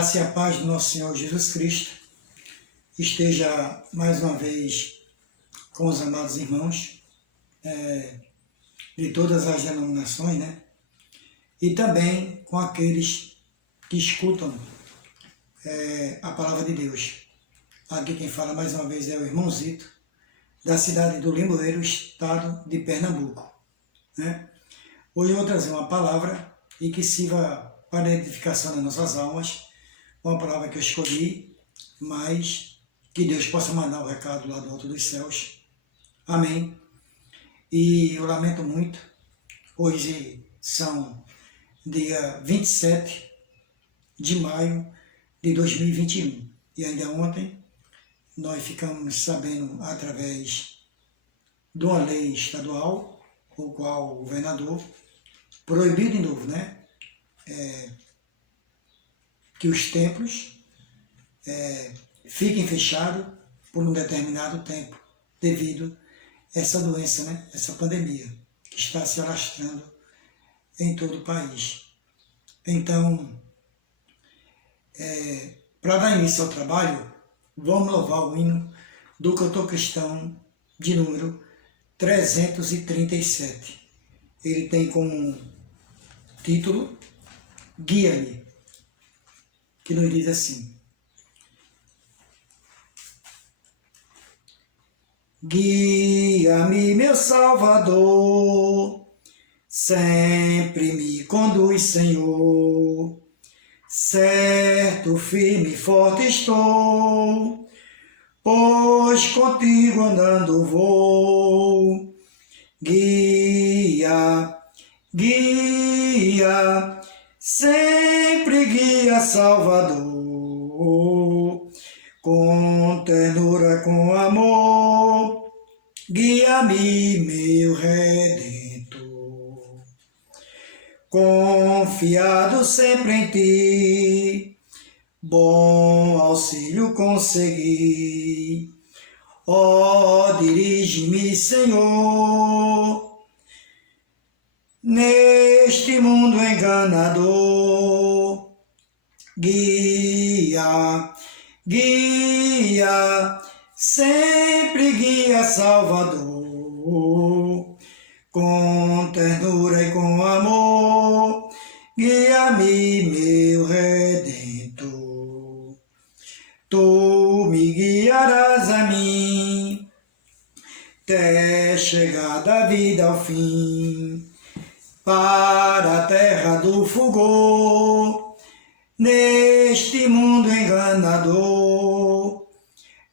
graça e a paz do nosso Senhor Jesus Cristo esteja mais uma vez com os amados irmãos de todas as denominações, né? E também com aqueles que escutam a palavra de Deus. Aqui quem fala mais uma vez é o irmão Zito, da cidade do Limoeiro, estado de Pernambuco, né? Hoje eu vou trazer uma palavra e que sirva para a edificação das nossas almas, uma palavra que eu escolhi, mas que Deus possa mandar o recado lá do alto dos céus. Amém. E eu lamento muito, hoje são dia 27 de maio de 2021, e ainda ontem nós ficamos sabendo através de uma lei estadual, o qual o governador proibiu de novo, né? Que os templos fiquem fechados por um determinado tempo, devido a essa doença, né? Essa pandemia que está se alastrando em todo o país. Então, para dar início ao trabalho, vamos louvar o hino do cantor cristão de número 337. Ele tem como título Guia-me, que nos diz assim: guia-me, meu Salvador, sempre me conduz, Senhor, certo, firme e forte estou, pois contigo andando vou. Guia, guia, sempre guia, Salvador, com ternura, com amor, guia-me, meu Redentor. Confiado sempre em ti, bom auxílio consegui. Ó, dirige-me, Senhor, neste mundo enganador. Guia, guia, sempre guia, Salvador, com ternura e com amor, guia-me, meu Redentor. Tu me guiarás a mim, até chegar da vida ao fim, para a terra do fulgor, neste mundo enganador.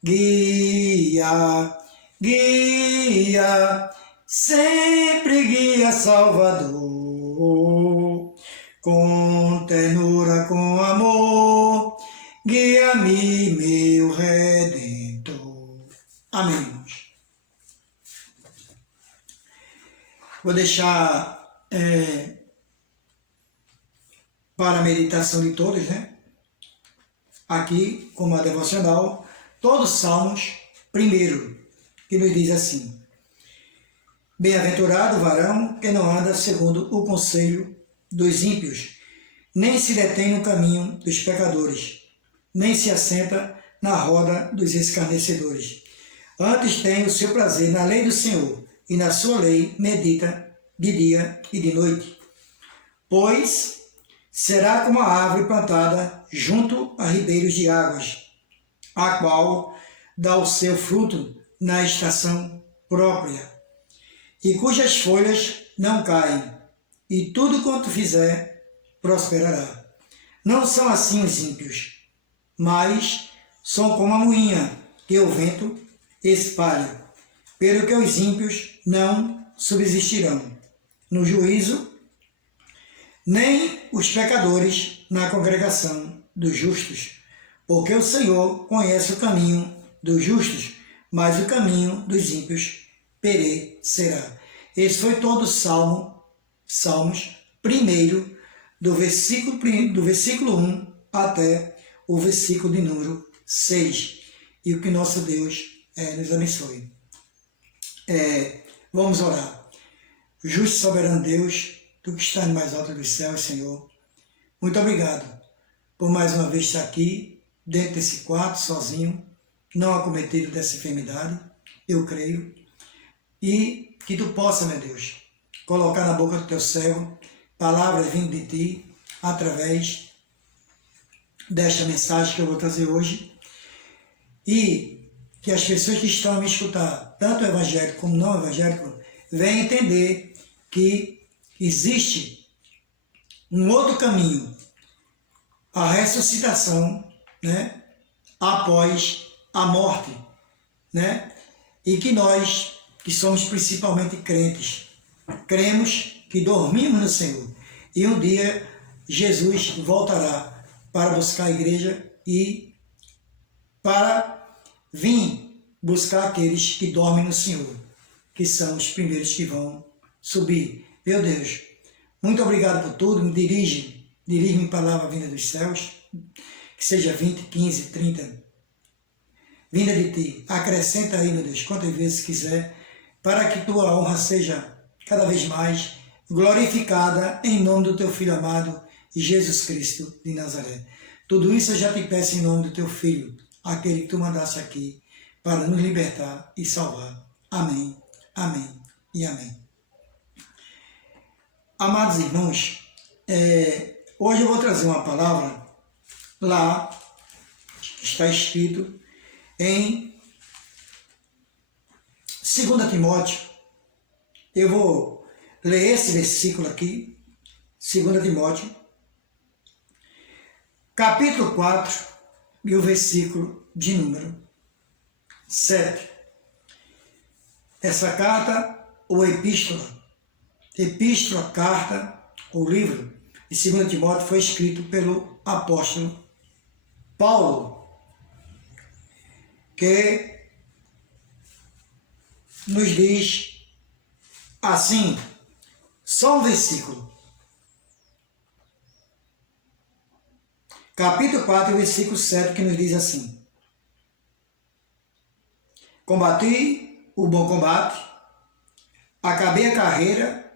Guia, guia, sempre guia, Salvador, com ternura, com amor, guia-me, meu Redentor. Amém, irmãos. Vou deixar para a meditação de todos, né? Aqui, como a devocional, todos os salmos, primeiro, que nos diz assim: bem-aventurado o varão que não anda segundo o conselho dos ímpios, nem se detém no caminho dos pecadores, nem se assenta na roda dos escarnecedores. Antes tem o seu prazer na lei do Senhor, e na sua lei medita de dia e de noite. Pois será como a árvore plantada junto a ribeiros de águas, a qual dá o seu fruto na estação própria, e cujas folhas não caem, e tudo quanto fizer prosperará. Não são assim os ímpios, mas são como a moinha que o vento espalha, pelo que os ímpios não subsistirão no juízo, nem os pecadores na congregação dos justos, porque o Senhor conhece o caminho dos justos, mas o caminho dos ímpios perecerá. Esse foi todo o Salmos, primeiro, do versículo 1 até o versículo de número 6. E o que nosso Deus nos abençoe. Vamos orar. Justo e soberano Deus, Tu que estás no mais alto dos céus, Senhor, muito obrigado por mais uma vez estar aqui, dentro desse quarto, sozinho, não acometido dessa enfermidade, eu creio. E que tu possa, meu Deus, colocar na boca do teu servo palavras vindo de ti, através desta mensagem que eu vou trazer hoje, e que as pessoas que estão a me escutar, tanto evangélico como não evangélico, venham entender que existe um outro caminho, a ressuscitação, né, após a morte, né, e que nós, que somos principalmente crentes, cremos que dormimos no Senhor, e um dia Jesus voltará para buscar a igreja e para vir buscar aqueles que dormem no Senhor, que são os primeiros que vão subir. Meu Deus, muito obrigado por tudo, dirige-me palavra vinda dos céus, que seja 20, 15, 30, vinda de ti, acrescenta aí, meu Deus, quantas vezes quiser, para que tua honra seja cada vez mais glorificada em nome do teu Filho amado, Jesus Cristo de Nazaré. Tudo isso eu já te peço em nome do teu Filho, aquele que tu mandaste aqui, para nos libertar e salvar. Amém, amém e amém. Amados irmãos, hoje eu vou trazer uma palavra lá, está escrito em 2 Timóteo. Eu vou ler esse versículo aqui, 2 Timóteo, capítulo 4, e o versículo de número 7. Essa carta, ou epístola, carta, ou livro de 2 Timóteo foi escrito pelo apóstolo Paulo, que nos diz assim, só um versículo. Capítulo 4, versículo 7, que nos diz assim: combati o bom combate, acabei a carreira,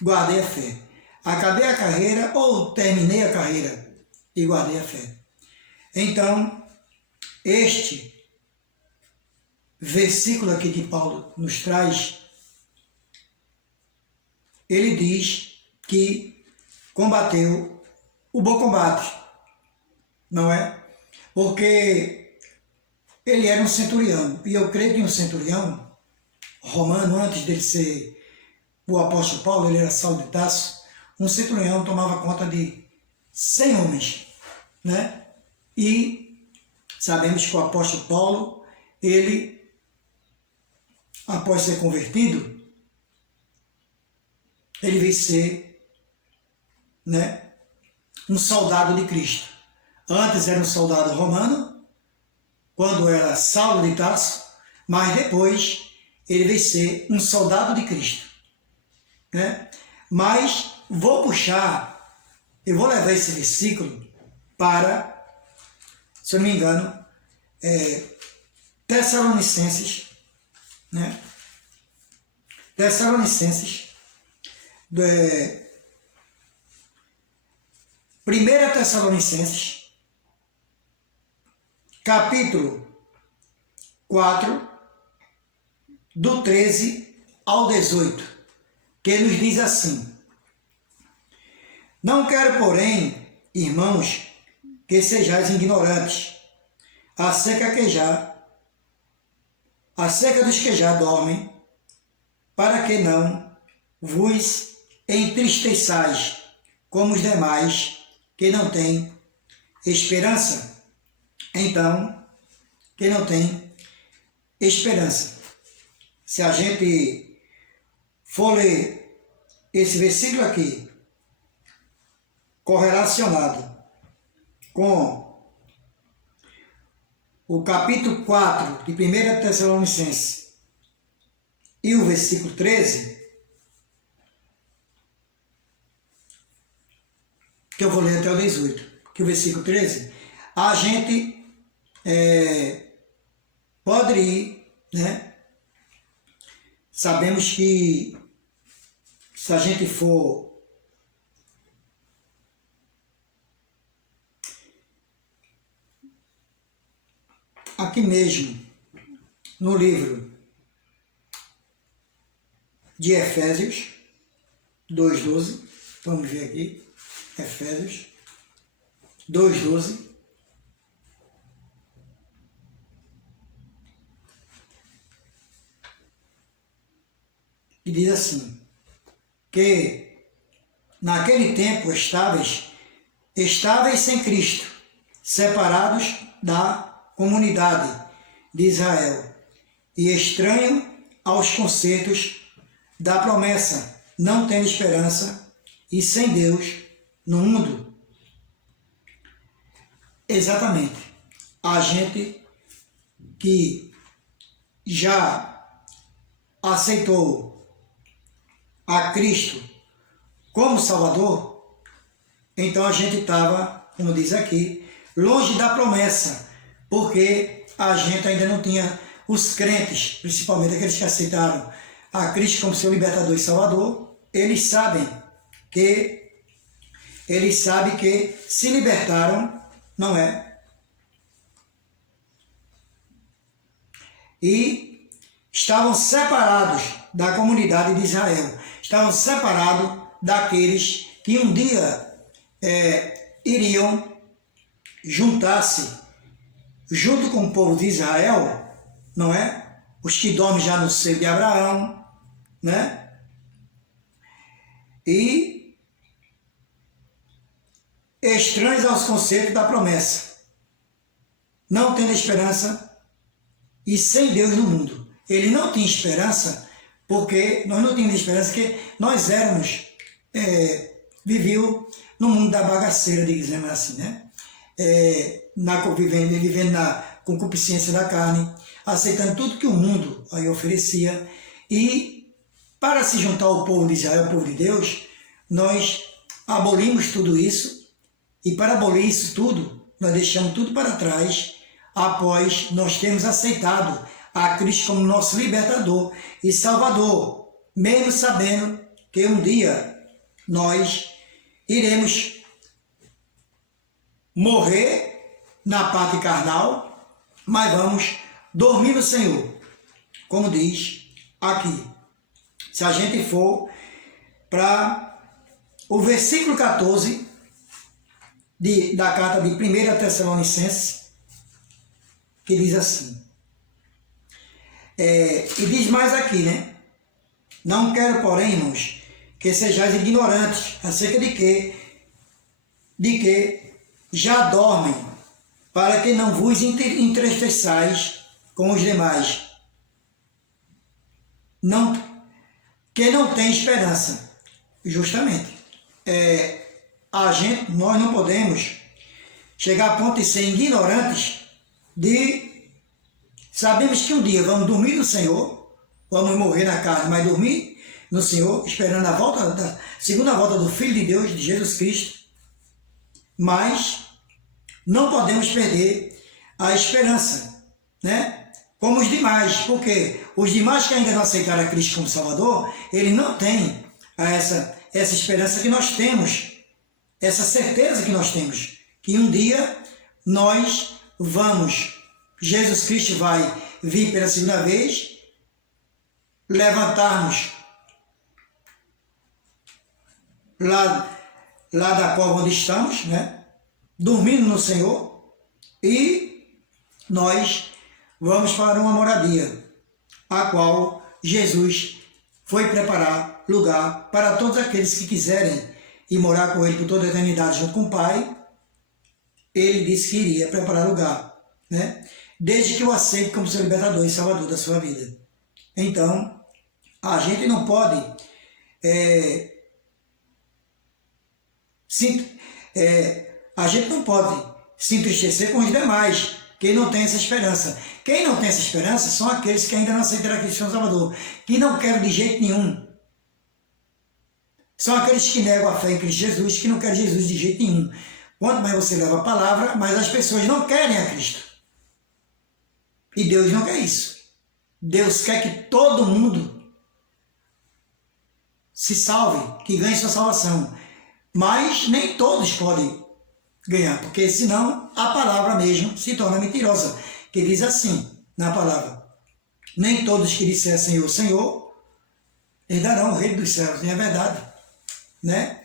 guardei a fé. Acabei a carreira ou terminei a carreira e guardei a fé. Então, este versículo aqui que Paulo nos traz, ele diz que combateu o bom combate, não é? Porque ele era um centurião, e eu creio que um centurião romano, antes dele ser o apóstolo Paulo, ele era Saulo de Tarso, um centurião tomava conta de 100 homens, né? E sabemos que o apóstolo Paulo, ele, após ser convertido, ele veio ser, né, um soldado de Cristo. Antes era um soldado romano, quando era Saulo de Tarso, mas depois ele veio ser um soldado de Cristo, né? Mas eu vou levar esse versículo para, se eu não me engano, Tessalonicenses, né? Tessalonicenses, 1 Tessalonicenses, capítulo 4, do 13 ao 18, que nos diz assim: não quero, porém, irmãos, que sejais ignorantes acerca dos que já dormem, para que não vos entristeçais como os demais que não têm esperança. Então, que não tem esperança. Se a gente for ler esse versículo aqui, correlacionado com o capítulo 4 de 1 Tessalonicenses e o versículo 13, que eu vou ler até o 18, que o versículo 13, a gente pode ir, né? Sabemos que se a gente for aqui mesmo, no livro de Efésios 2:12, vamos ver aqui, Efésios 2:12, e diz assim, que naquele tempo estáveis sem Cristo, separados da comunidade de Israel, e estranho aos concertos da promessa, não tendo esperança e sem Deus no mundo. Exatamente. A gente que já aceitou a Cristo como Salvador, então a gente estava, como diz aqui, longe da promessa, porque a gente ainda não tinha, os crentes, principalmente aqueles que aceitaram a Cristo como seu libertador e Salvador, eles sabem que se libertaram, não é? E estavam separados da comunidade de Israel, estavam separados daqueles que um dia iriam juntar-se junto com o povo de Israel, não é? Os que dormem já no seio de Abraão, né? E estranhos aos conceitos da promessa, não tendo esperança e sem Deus no mundo. Ele não tinha esperança, porque nós não tínhamos esperança, porque nós éramos, viviam no mundo da bagaceira, dizemos assim, né? Vivendo na concupiscência da carne, aceitando tudo que o mundo aí oferecia, e para se juntar ao povo de Israel, ao povo de Deus, nós abolimos tudo isso, e para abolir isso tudo, nós deixamos tudo para trás, após nós termos aceitado a Cristo como nosso libertador e salvador, mesmo sabendo que um dia nós iremos morrer na parte carnal, mas vamos dormir no Senhor, como diz aqui. Se a gente for para o versículo 14 da carta de 1 Tessalonicenses, que diz assim, e diz mais aqui, né? Não quero, porém, irmãos, que sejais ignorantes acerca de que já dormem, para que não vos entristeçais com os demais, que não tem esperança. Justamente, nós não podemos chegar a ponto de ser ignorantes sabemos que um dia vamos dormir no Senhor, vamos morrer na carne, mas dormir no Senhor, esperando a segunda volta do Filho de Deus, de Jesus Cristo, mas não podemos perder a esperança, né? Como os demais, porque os demais que ainda não aceitaram a Cristo como Salvador, eles não têm essa esperança que nós temos, essa certeza que nós temos, que um dia Jesus Cristo vai vir pela segunda vez, levantar-nos lá da cova onde estamos, né? Dormindo no Senhor, e nós vamos para uma moradia, a qual Jesus foi preparar lugar para todos aqueles que quiserem ir morar com Ele por toda a eternidade junto com o Pai. Ele disse que iria preparar lugar, né? Desde que o aceite como seu libertador e salvador da sua vida. Então, a gente não pode se entristecer com os demais, que não tem essa esperança. Quem não tem essa esperança são aqueles que ainda não aceitaram a Cristo como Salvador, que não querem de jeito nenhum. São aqueles que negam a fé em Cristo Jesus, que não querem Jesus de jeito nenhum. Quanto mais você leva a palavra, mais as pessoas não querem a Cristo. E Deus não quer isso. Deus quer que todo mundo se salve, que ganhe sua salvação. Mas nem todos podem ganhar, porque senão a palavra mesmo se torna mentirosa. que diz assim na palavra: nem todos que disser Senhor, Senhor, herdarão o reino dos céus. E é verdade, né?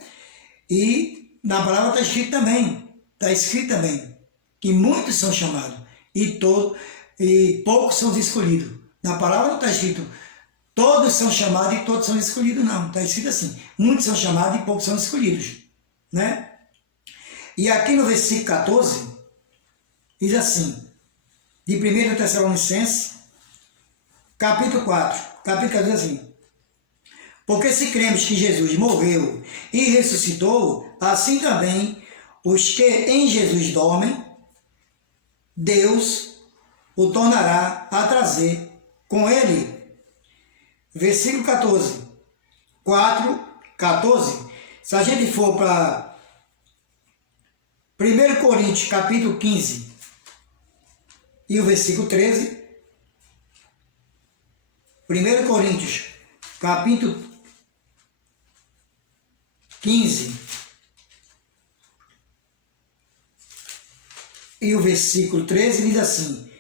E na palavra está escrito também, que muitos são chamados e poucos são escolhidos. Na palavra não está escrito todos são chamados e todos são escolhidos, não. Está escrito assim: muitos são chamados e poucos são escolhidos, né? E aqui no versículo 14, diz assim, de 1 Tessalonicenses, capítulo 4, capítulo 14, assim: porque se cremos que Jesus morreu e ressuscitou, assim também os que em Jesus dormem, Deus o tornará a trazer com ele. Versículo 14, 4, 14, se a gente for para 1 Coríntios, capítulo 15, e o versículo 13, 1 Coríntios, capítulo 15, e o versículo 13 diz assim: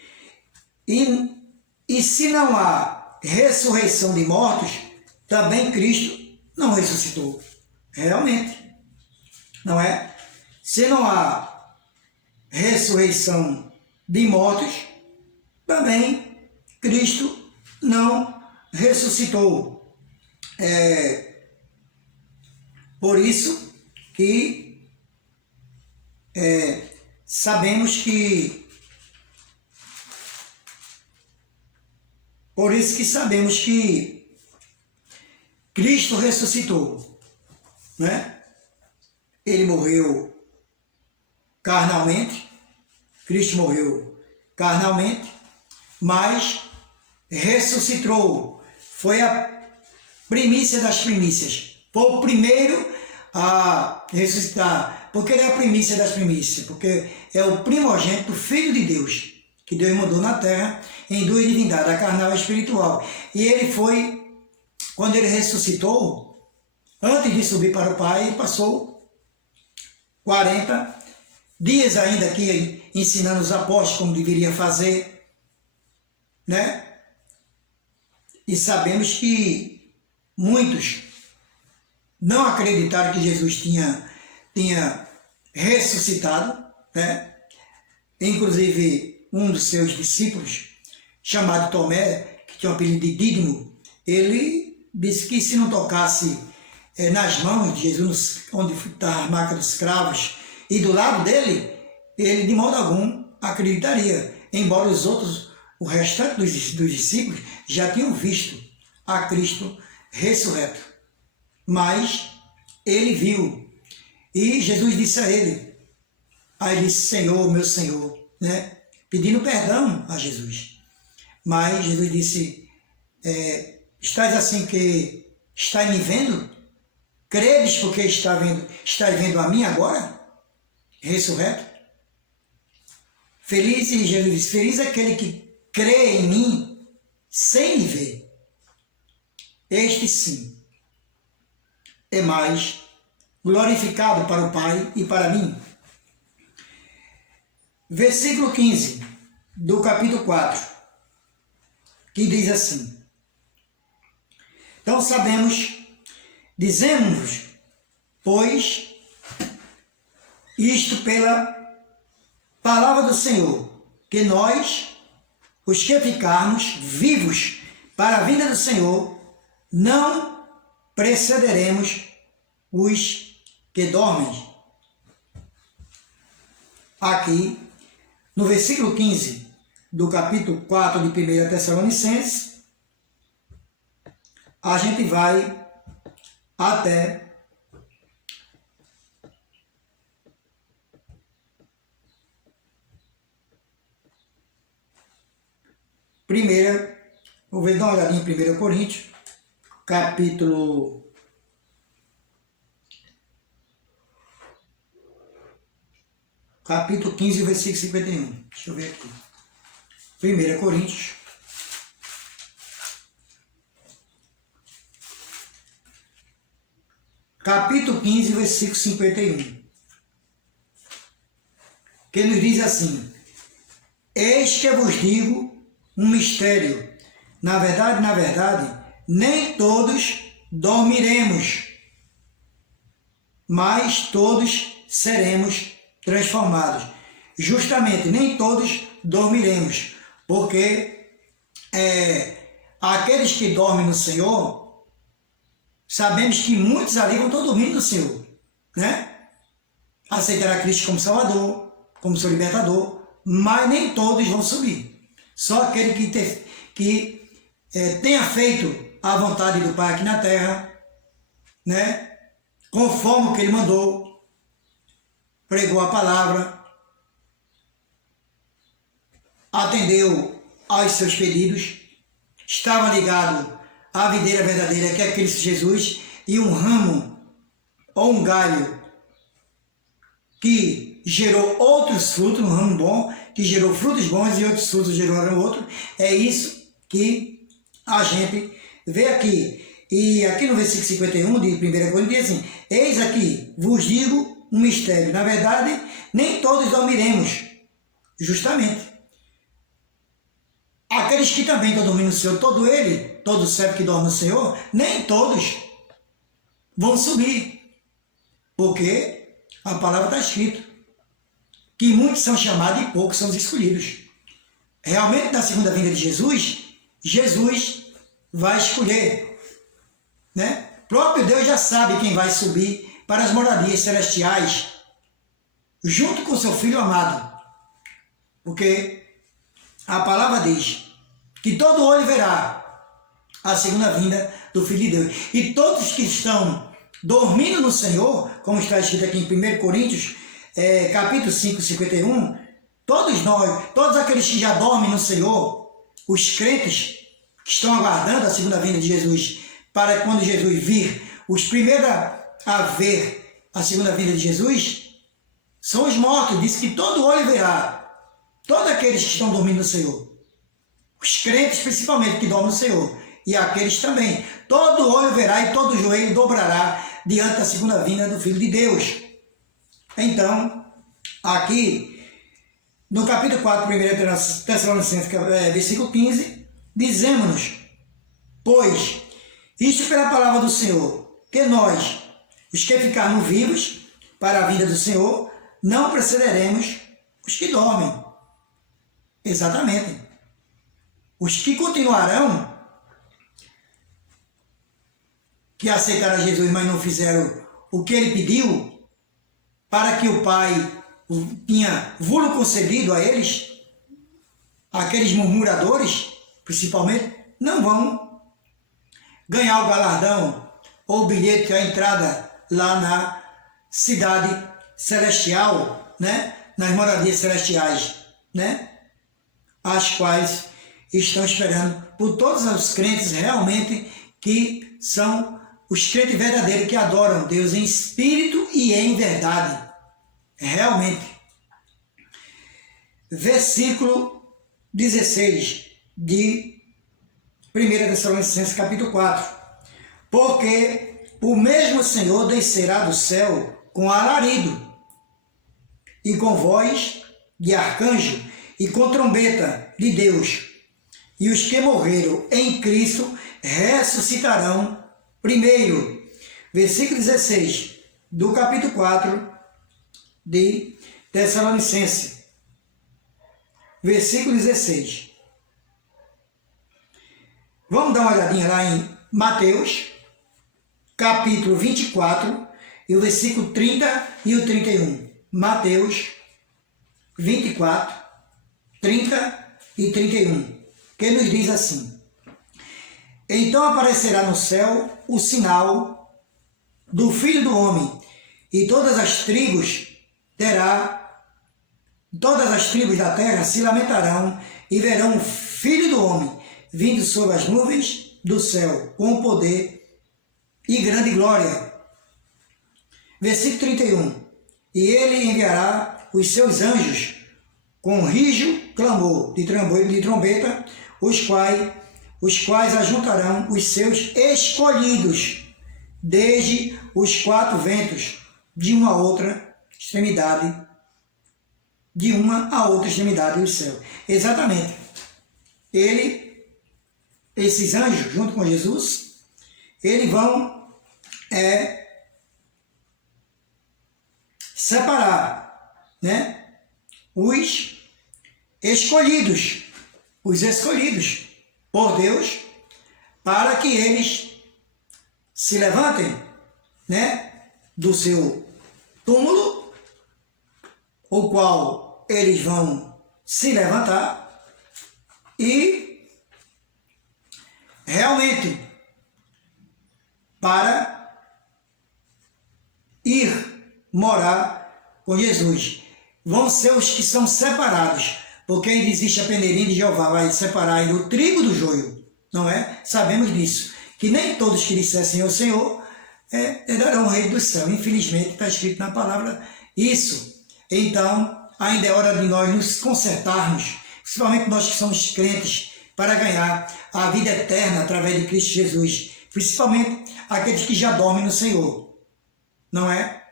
e se não há ressurreição de mortos, também Cristo não ressuscitou. Realmente, não é? Se não há ressurreição de mortos, também Cristo não ressuscitou. Por isso que sabemos que Cristo ressuscitou, né? Ele morreu carnalmente, Cristo morreu carnalmente, mas ressuscitou. Foi a primícia das primícias. Foi o primeiro a ressuscitar. Por que ele é a primícia das primícias? Porque é o primogênito, Filho de Deus, que Deus mandou na terra em duas divindades, a carnal e a espiritual. E ele foi, quando ele ressuscitou, antes de subir para o Pai, ele passou 40 dias ainda aqui ensinando os apóstolos como deveria fazer, né? E sabemos que muitos não acreditaram que Jesus tinha ressuscitado, né? Inclusive um dos seus discípulos, chamado Tomé, que tinha o apelido de Dídimo, ele disse que se não tocasse nas mãos de Jesus, onde está a marca dos cravos, e do lado dele, ele de modo algum acreditaria, embora o restante dos discípulos já tinham visto a Cristo ressurreto. Mas ele viu, e Jesus disse a ele, Senhor, meu Senhor, né? Pedindo perdão a Jesus. Mas Jesus disse: estás assim que estás me vendo? Credes porque estás vendo a mim agora, ressurreto? Feliz, e Jesus disse: feliz aquele que crê em mim sem me ver. Este sim é mais glorificado para o Pai e para mim. Versículo 15 do capítulo 4, que diz assim: então dizemos, pois, isto pela palavra do Senhor, que nós, os que ficarmos vivos para a vinda do Senhor, não precederemos os que dormem. Aqui, no versículo 15 do capítulo 4 de 1 Tessalonicenses, a gente vai até vou dar uma olhadinha em 1 Coríntios, capítulo 15, versículo 51. Deixa eu ver aqui. 1 Coríntios, capítulo 15, versículo 51. Que nos diz assim: Eis que vos digo um mistério. Na verdade, nem todos dormiremos, mas todos seremos transformados. Justamente, nem todos dormiremos, porque aqueles que dormem no Senhor, sabemos que muitos ali vão estar dormindo no Senhor, né? Aceitará Cristo como Salvador, como seu libertador, mas nem todos vão subir. Só aquele que tenha feito a vontade do Pai aqui na terra, né? Conforme o que ele mandou, pregou a palavra, atendeu aos seus pedidos, estava ligado à videira verdadeira, que é Cristo Jesus, e um ramo ou um galho que gerou outros frutos, um ramo bom, que gerou frutos bons e outros frutos geraram outro. É isso que a gente vê aqui. E aqui no versículo 51 de 1 Coríntios diz assim: eis aqui, vos digo um mistério. Na verdade, nem todos dormiremos. Justamente. Aqueles que também estão dormindo no Senhor, todo servo que dorme no Senhor, nem todos vão subir. Porque a palavra está escrito que muitos são chamados e poucos são os escolhidos. Realmente, na segunda vinda de Jesus, Jesus vai escolher, né? O próprio Deus já sabe quem vai subir para as moradias celestiais, junto com seu Filho amado. Porque a palavra diz que todo olho verá a segunda vinda do Filho de Deus. E todos que estão dormindo no Senhor, como está escrito aqui em 1 Coríntios, capítulo 5, 51, todos nós, todos aqueles que já dormem no Senhor, os crentes que estão aguardando a segunda vinda de Jesus, para quando Jesus vir, os primeiros a ver a segunda vinda de Jesus, são os mortos. Diz que todo olho verá, todos aqueles que estão dormindo no Senhor, os crentes principalmente que dormem no Senhor, e aqueles também, todo olho verá e todo joelho dobrará diante da segunda vinda do Filho de Deus. Então, aqui, no capítulo 4, 1 Tessalonicenses, versículo 15, dizemos-nos: pois, isto pela palavra do Senhor, que nós, os que ficarmos vivos para a vinda do Senhor, não precederemos os que dormem. Exatamente. Os que continuarão, que aceitaram Jesus, mas não fizeram o que ele pediu, para que o Pai tinha vulo concedido a eles, aqueles murmuradores, principalmente, não vão ganhar o galardão ou o bilhete, a entrada lá na cidade celestial, né? Nas moradias celestiais, né? As quais estão esperando por todos os crentes realmente que são os crentes verdadeiros que adoram Deus em espírito e em verdade. Realmente. Versículo 16 de 1 Tessalonicenses capítulo 4. Porque o mesmo Senhor descerá do céu com alarido, e com voz de arcanjo, e com trombeta de Deus. E os que morreram em Cristo ressuscitarão primeiro. Versículo 16 do capítulo 4 de Tessalonicenses. Versículo 16. Vamos dar uma olhadinha lá em Mateus, capítulo 24, e o versículo 30 e o 31. Mateus 24, 30 e 31. Que nos diz assim: então aparecerá no céu o sinal do Filho do Homem, e todas as tribos da terra se lamentarão e verão o Filho do Homem vindo sobre as nuvens do céu com poder e grande glória. Versículo 31. E ele enviará os seus anjos com rijo, clamor de trombeta, os quais ajuntarão os seus escolhidos desde os quatro ventos de uma outra extremidade de uma a outra extremidade do céu. Exatamente. Esses anjos, junto com Jesus, eles vão separar, né, os escolhidos por Deus, para que eles se levantem, né, do seu túmulo, o qual eles vão se levantar e realmente para ir morar com Jesus. Vão ser os que são separados, porque ainda existe a peneirinha de Jeová, vai separar ainda o trigo do joio, não é? Sabemos disso, que nem todos que dissessem ao Senhor herdarão o reino do céu. Infelizmente está escrito na palavra isso. Então, ainda é hora de nós nos consertarmos, principalmente nós que somos crentes, para ganhar a vida eterna através de Cristo Jesus, principalmente aqueles que já dormem no Senhor, não é?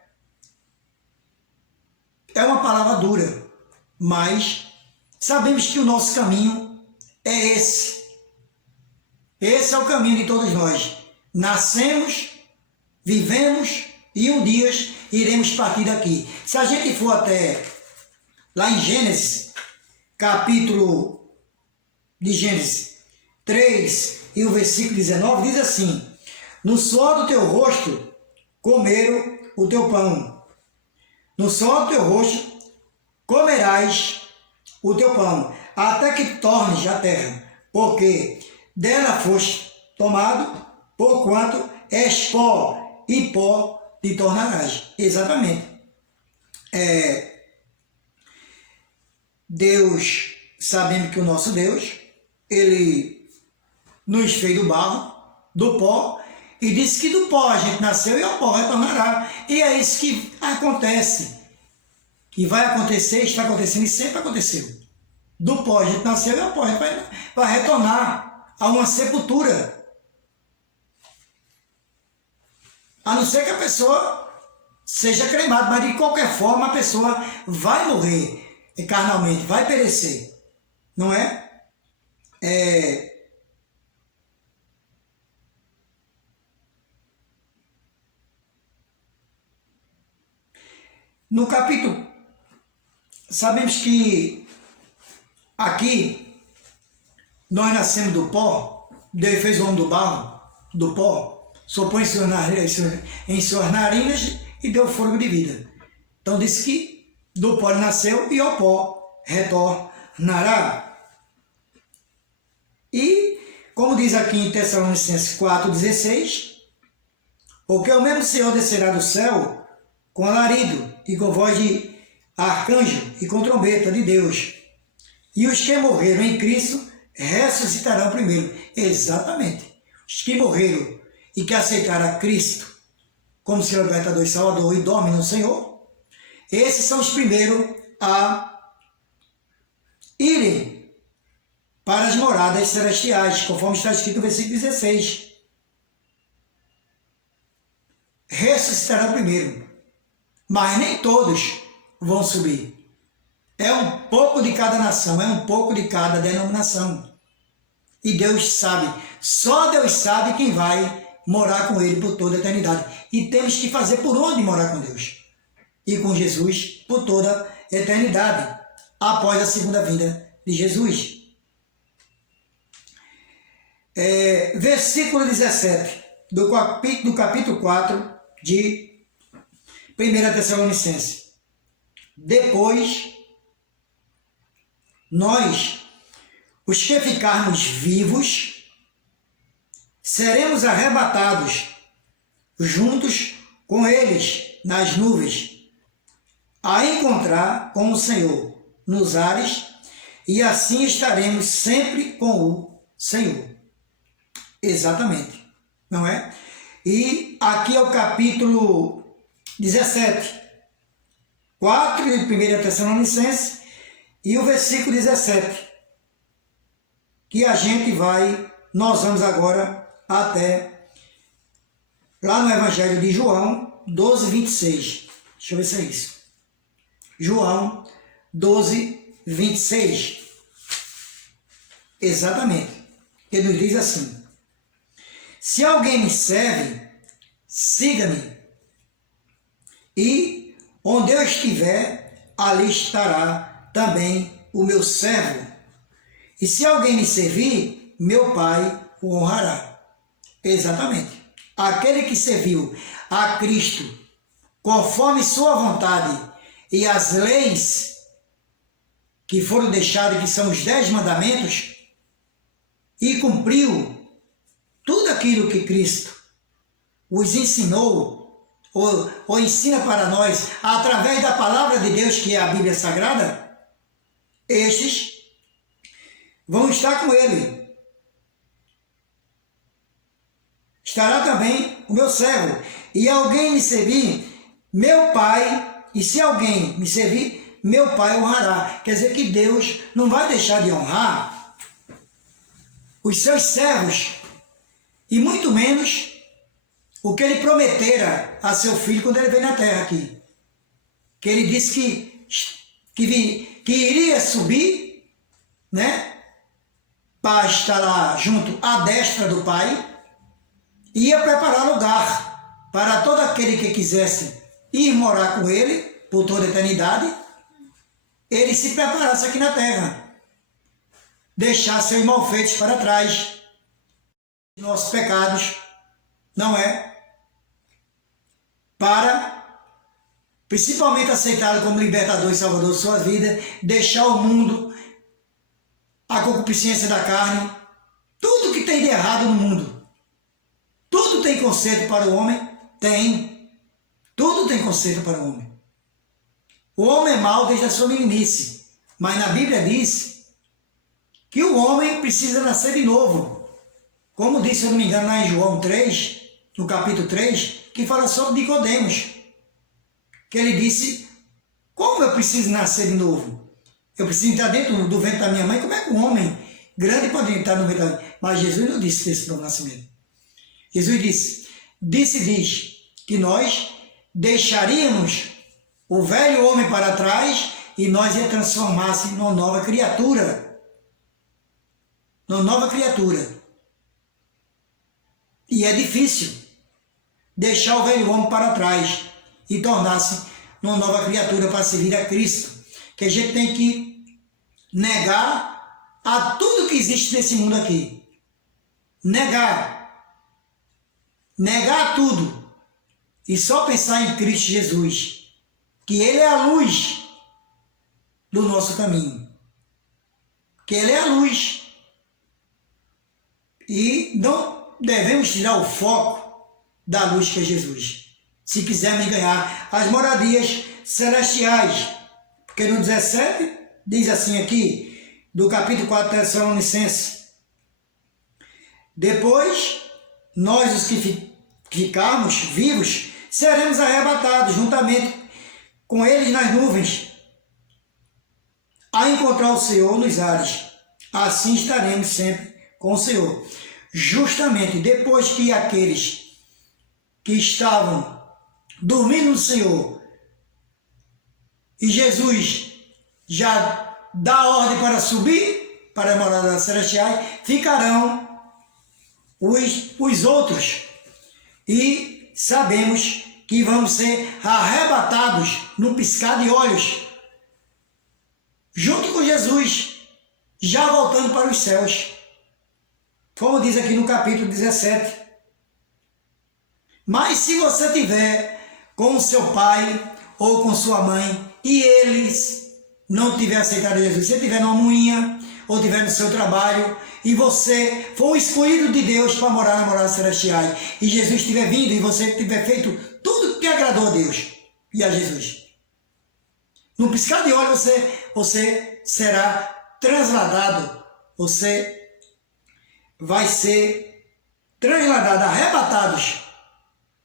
É uma palavra dura, mas sabemos que o nosso caminho é esse. Esse é o caminho de todos nós. Nascemos, vivemos e um dia iremos partir daqui. Se a gente for até lá em Gênesis, capítulo de Gênesis 3 e o versículo 19, diz assim: no suor do teu rosto comeram o teu pão, no suor do teu rosto comerás o teu pão, até que tornes a terra, porque dela foste tomado, porquanto és pó, e pó te tornarás. Exatamente. Deus, sabendo que o nosso Deus, ele nos fez do barro, do pó, e disse que do pó a gente nasceu e ao pó retornará. E é isso que acontece, que vai acontecer, está acontecendo e sempre aconteceu. Do pó a gente nasceu e ao pó a gente vai retornar a uma sepultura. A não ser que a pessoa seja cremada, mas de qualquer forma a pessoa vai morrer carnalmente, vai perecer, não é? No capítulo, sabemos que aqui nós nascemos do pó, Deus fez o homem do barro, do pó, soprou em suas narinas e deu fôlego de vida. Então disse que do pó ele nasceu e ao pó retornará. E, como diz aqui em Tessalonicenses 4,16, porque o mesmo Senhor descerá do céu com alarido e com voz de arcanjo e com trombeta de Deus. E os que morreram em Cristo ressuscitarão primeiro. Exatamente. Os que morreram e que aceitaram a Cristo como seu libertador e salvador e dormem no Senhor, esses são os primeiros a irem para as moradas celestiais, conforme está escrito no versículo 16. Ressuscitarão primeiro. Mas nem todos vão subir. É um pouco de cada nação, é um pouco de cada denominação. E Deus sabe, só Deus sabe quem vai morar com Ele por toda a eternidade. E temos que fazer por onde morar com Deus. E com Jesus por toda a eternidade, após a segunda vinda de Jesus. Versículo 17 do capítulo 4 de 1 Tessalonicenses. Depois, nós, os que ficarmos vivos, seremos arrebatados juntos com eles nas nuvens, a encontrar com o Senhor nos ares, e assim estaremos sempre com o Senhor. Exatamente, não é? E aqui é o capítulo 17, 4 de 1 Tessalonicenses, e o versículo 17, que nós vamos agora até lá no Evangelho de João 12, 26. Deixa eu ver se é isso. João 12, 26. Exatamente. Ele nos diz assim: se alguém me serve, siga-me, e onde eu estiver, ali estará também o meu servo. E se alguém me servir, meu Pai o honrará. Exatamente. Aquele que serviu a Cristo conforme sua vontade e as leis que foram deixadas, que são os 10 mandamentos, e cumpriu tudo aquilo que Cristo os ensinou, ou ensina para nós, através da palavra de Deus, que é a Bíblia Sagrada, estes vão estar com ele. Estará também o meu servo. E alguém me servir, meu Pai, e se alguém me servir, meu Pai honrará. Quer dizer que Deus não vai deixar de honrar os seus servos, e muito menos o que ele prometera a seu filho quando ele veio na terra aqui. Que ele disse que iria subir, né, para estar lá junto à destra do Pai, e ia preparar lugar para todo aquele que quisesse ir morar com ele por toda a eternidade, ele se preparasse aqui na terra, deixar seus malfeitos para trás, nossos pecados, não é? Para, principalmente, aceitá-lo como libertador e salvador de sua vida, deixar o mundo, a concupiscência da carne, tudo que tem de errado no mundo. Tudo tem conserto para o homem? Tem. Tudo tem conserto para o homem. O homem é mau desde a sua meninice, mas na Bíblia diz que o homem precisa nascer de novo. Como disse, se eu não me engano, lá em João 3, no capítulo 3, que fala sobre Nicodemos, que ele disse: como eu preciso nascer de novo? Eu preciso entrar dentro do ventre da minha mãe? Como é que um homem grande pode entrar no ventre da mãe? Mas Jesus não disse desse novo nascimento. Jesus diz que nós deixaríamos o velho homem para trás e nós ia transformar-se numa nova criatura. Numa nova criatura. E é difícil deixar o velho homem para trás e tornar-se numa nova criatura para servir a Cristo. Que a gente tem que negar a tudo que existe nesse mundo aqui. Negar tudo e só pensar em Cristo Jesus, que Ele é a luz do nosso caminho, que Ele é a luz, e não devemos tirar o foco da luz que é Jesus, se quisermos ganhar as moradias celestiais, porque no 17 diz assim aqui, do capítulo 4 de Tessalonicenses: depois nós, os que ficarmos vivos, seremos arrebatados juntamente com eles nas nuvens, a encontrar o Senhor nos ares. Assim estaremos sempre com o Senhor. Justamente depois que aqueles que estavam dormindo no Senhor, e Jesus já dá ordem para subir para a morada celestial, ficarão os outros, e sabemos que vamos ser arrebatados num piscar de olhos, junto com Jesus, já voltando para os céus, como diz aqui no capítulo 17. Mas se você tiver com o seu pai ou com sua mãe e eles não tiverem aceitado Jesus, se você estiver numa moinha ou estiver no seu trabalho e você for o escolhido de Deus para morar na morada celestial, e Jesus estiver vindo e você tiver feito tudo que agradou a Deus e a Jesus, no piscar de olhos você será trasladado, você vai ser trasladado, arrebatados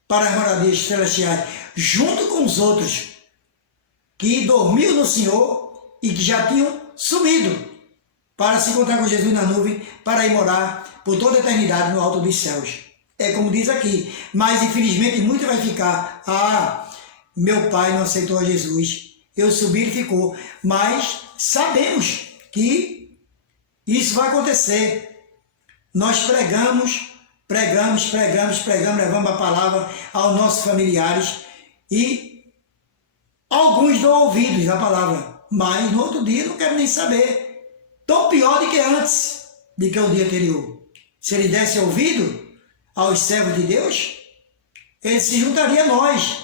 para as moradias celestiais, junto com os outros que dormiram no Senhor e que já tinham sumido para se encontrar com Jesus na nuvem, para ir morar por toda a eternidade no alto dos céus. É como diz aqui, mas infelizmente muito vai ficar: meu pai não aceitou a Jesus, eu subi, ele ficou. Mas sabemos que isso vai acontecer. Nós pregamos, levamos a palavra aos nossos familiares e alguns dão ouvidos à palavra, mas no outro dia não quero nem saber. Tão pior do que antes, do que o dia anterior. Se ele desse ouvido aos servos de Deus, ele se juntaria a nós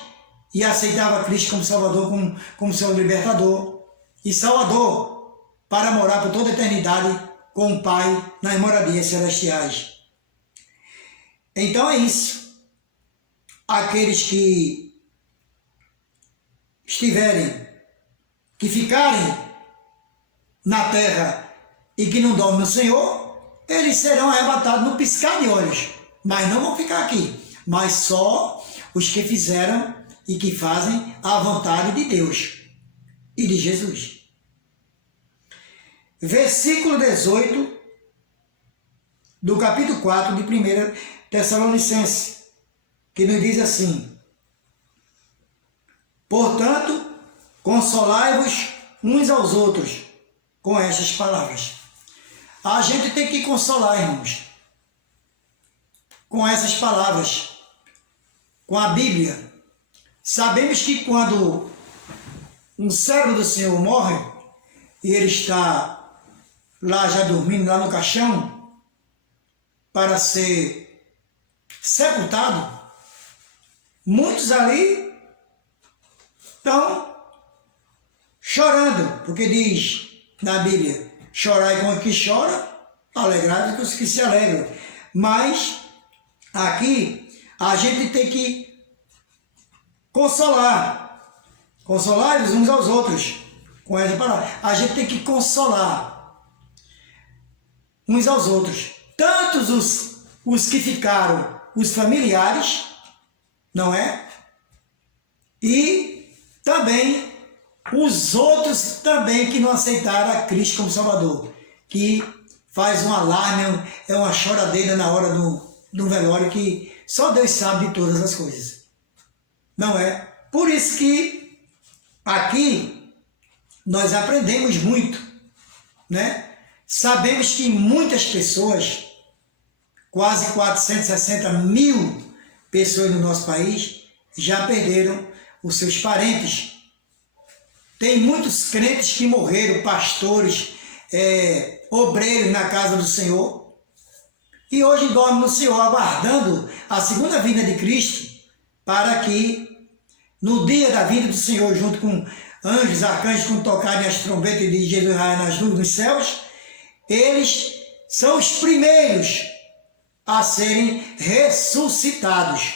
e aceitava Cristo como Salvador, como seu libertador e Salvador, para morar por toda a eternidade com o Pai nas moradias celestiais. Então é isso. Aqueles que que ficarem na terra e que não dormem no Senhor, eles serão arrebatados no piscar de olhos, mas não vão ficar aqui, mas só os que fizeram e que fazem a vontade de Deus e de Jesus. Versículo 18 do capítulo 4 de 1 Tessalonicenses, que nos diz assim: portanto, consolai-vos uns aos outros com estas palavras. A gente tem que consolar, irmãos, com essas palavras, com a Bíblia. Sabemos que quando um servo do Senhor morre e ele está lá já dormindo, lá no caixão, para ser sepultado, muitos ali estão chorando, porque diz na Bíblia: chorai com os que choram, alegrai com os que se alegram. Mas aqui a gente tem que consolar-vos uns aos outros com essa palavra. A gente tem que consolar uns aos outros, tanto os que ficaram, os familiares, não é? E também os outros também que não aceitaram a Cristo como Salvador, que faz um alarme, é uma choradeira na hora do velório, que só Deus sabe de todas as coisas, não é? Por isso que aqui nós aprendemos muito, né? Sabemos que muitas pessoas, quase 460 mil pessoas no nosso país, já perderam os seus parentes. Tem muitos crentes que morreram, pastores, obreiros na casa do Senhor, e hoje dormem no Senhor, aguardando a segunda vinda de Cristo, para que no dia da vinda do Senhor, junto com anjos, arcanjos, com tocarem as trombetas de Jesus nas nuvens dos céus, eles são os primeiros a serem ressuscitados.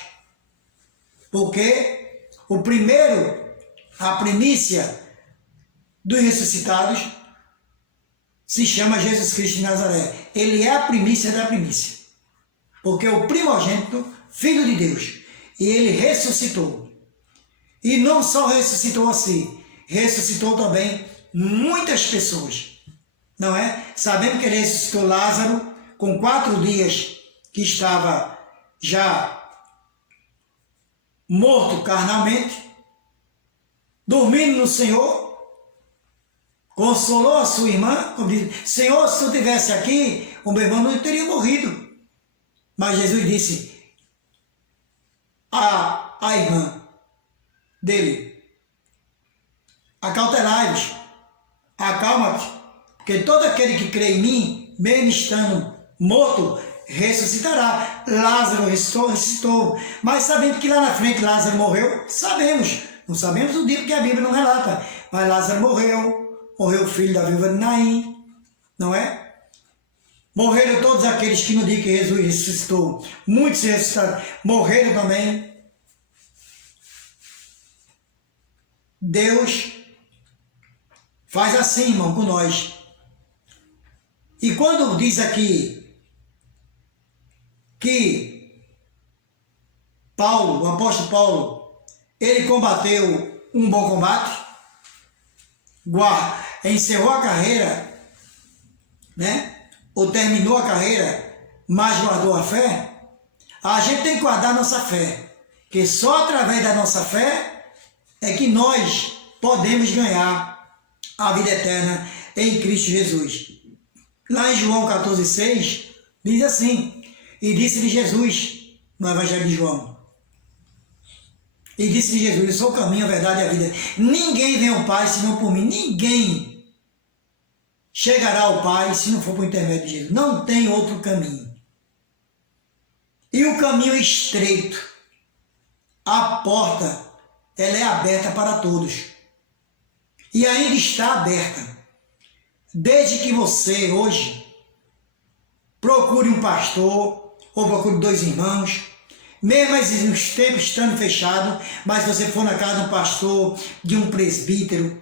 Porque a primícia dos ressuscitados se chama Jesus Cristo de Nazaré. Ele é a primícia da primícia. Porque é o primogênito, Filho de Deus. E ele ressuscitou. E não só ressuscitou assim, ressuscitou também muitas pessoas. Não é? Sabemos que ele ressuscitou Lázaro com 4 dias que estava já morto carnalmente, dormindo no Senhor, consolou a sua irmã, como diz: Senhor, se tu estivesse aqui, o meu irmão não teria morrido. Mas Jesus disse à irmã dele: acautelai-vos, acalma-te, porque todo aquele que crê em mim, mesmo estando morto, ressuscitará. Lázaro ressuscitou. Mas sabendo que lá na frente Lázaro morreu, sabemos. Não sabemos o dia porque a Bíblia não relata. Mas Lázaro morreu o filho da viúva de Naim, não é? Morreram todos aqueles que no dia que Jesus ressuscitou, muitos ressuscitaram, morreram também. Deus faz assim, irmão, com nós. E quando diz aqui que Paulo, o apóstolo Paulo, ele combateu um bom combate, encerrou a carreira, né? Ou terminou a carreira, mas guardou a fé, a gente tem que guardar a nossa fé, porque só através da nossa fé é que nós podemos ganhar a vida eterna em Cristo Jesus. Lá em João 14,6, diz assim: e disse-lhe Jesus, no Evangelho de João, e disse-lhe Jesus: eu sou o caminho, a verdade e a vida. Ninguém vem ao Pai senão por mim. Ninguém chegará ao Pai se não for por intermédio de Jesus. Não tem outro caminho. E o caminho é estreito. A porta, ela é aberta para todos. E ainda está aberta. Desde que você, hoje, procure um pastor, ou procure 2 irmãos, mesmo os tempos estando fechados, mas se você for na casa de um pastor, de um presbítero,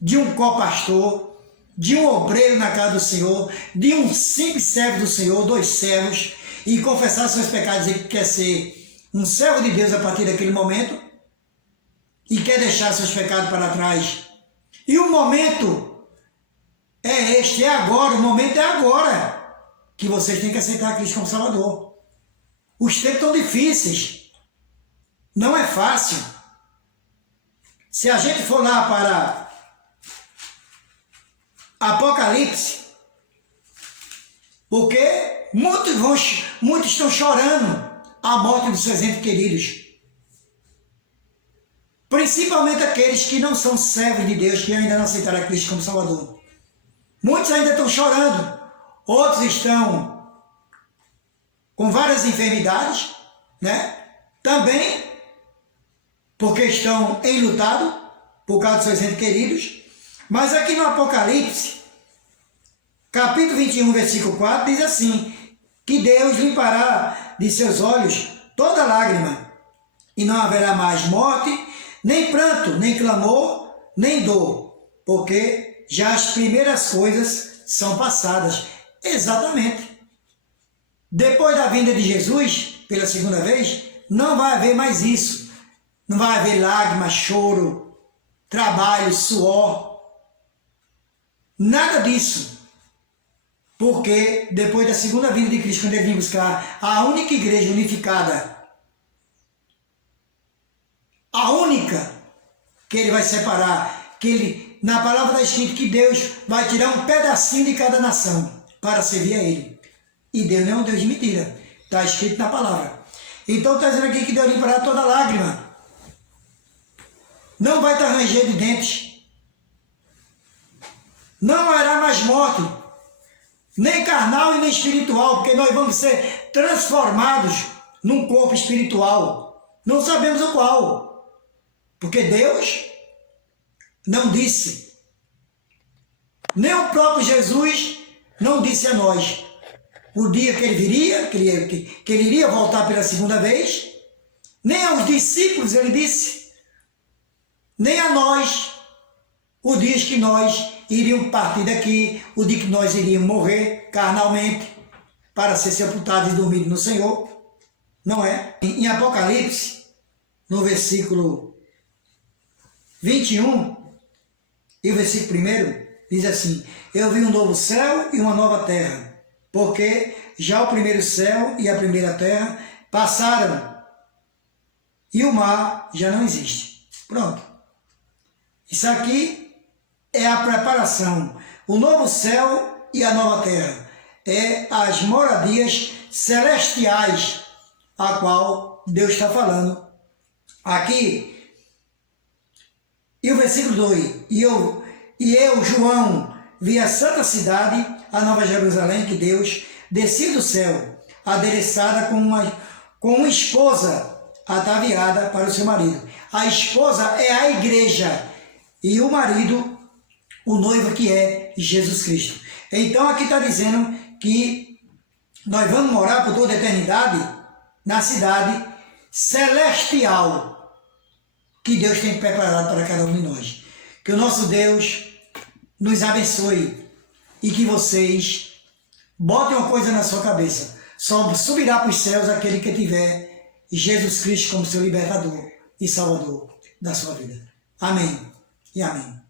de um copastor, de um obreiro na casa do Senhor, de um simples servo do Senhor, 2 servos, e confessar seus pecados, dizer que quer ser um servo de Deus a partir daquele momento, e quer deixar seus pecados para trás. E o momento é este, é agora, o momento é agora, que vocês têm que aceitar Cristo como Salvador. Os tempos estão difíceis, não é fácil. Se a gente for lá para Apocalipse, porque muitos estão chorando a morte dos seus entes queridos, principalmente aqueles que não são servos de Deus, que ainda não aceitaram a Cristo como Salvador. Muitos ainda estão chorando, outros estão com várias enfermidades, né? Também porque estão enlutados por causa dos seus entes queridos. Mas aqui no Apocalipse, capítulo 21, versículo 4, diz assim: que Deus limpará de seus olhos toda lágrima, e não haverá mais morte, nem pranto, nem clamor, nem dor, porque já as primeiras coisas são passadas. Exatamente. Depois da vinda de Jesus, pela segunda vez, não vai haver mais isso. Não vai haver lágrimas, choro, trabalho, suor. Nada disso. Porque depois da segunda vinda de Cristo, quando ele vem buscar a única igreja unificada, a única que ele vai separar, que ele, na palavra está escrito que Deus vai tirar um pedacinho de cada nação para servir a ele. E Deus não é um Deus de mentira. Está escrito na palavra. Então está dizendo aqui que Deus limpará toda lágrima. Não vai estar ranger de dentes. Não haverá mais morte. Nem carnal e nem espiritual. Porque nós vamos ser transformados num corpo espiritual. Não sabemos o qual. Porque Deus não disse. Nem o próprio Jesus não disse a nós o dia que ele viria, que ele iria voltar pela segunda vez, nem aos discípulos ele disse, nem a nós, o dia que nós iríamos partir daqui, o dia que nós iríamos morrer carnalmente, para ser sepultados e dormidos no Senhor, não é? Em Apocalipse, no versículo 21, e o versículo 1, diz assim: eu vi um novo céu e uma nova terra, porque já o primeiro céu e a primeira terra passaram, e o mar já não existe. Pronto. Isso aqui é a preparação. O novo céu e a nova terra é as moradias celestiais, a qual Deus está falando aqui. E o versículo 2, e eu, João, vi a santa cidade, a Nova Jerusalém, que Deus descia do céu, adereçada com uma esposa ataviada para o seu marido. A esposa é a igreja e o marido, o noivo, que é Jesus Cristo. Então aqui está dizendo que nós vamos morar por toda a eternidade na cidade celestial que Deus tem preparado para cada um de nós. Que o nosso Deus nos abençoe e que vocês botem uma coisa na sua cabeça: só subirá para os céus aquele que tiver Jesus Cristo como seu libertador e salvador da sua vida. Amém e amém.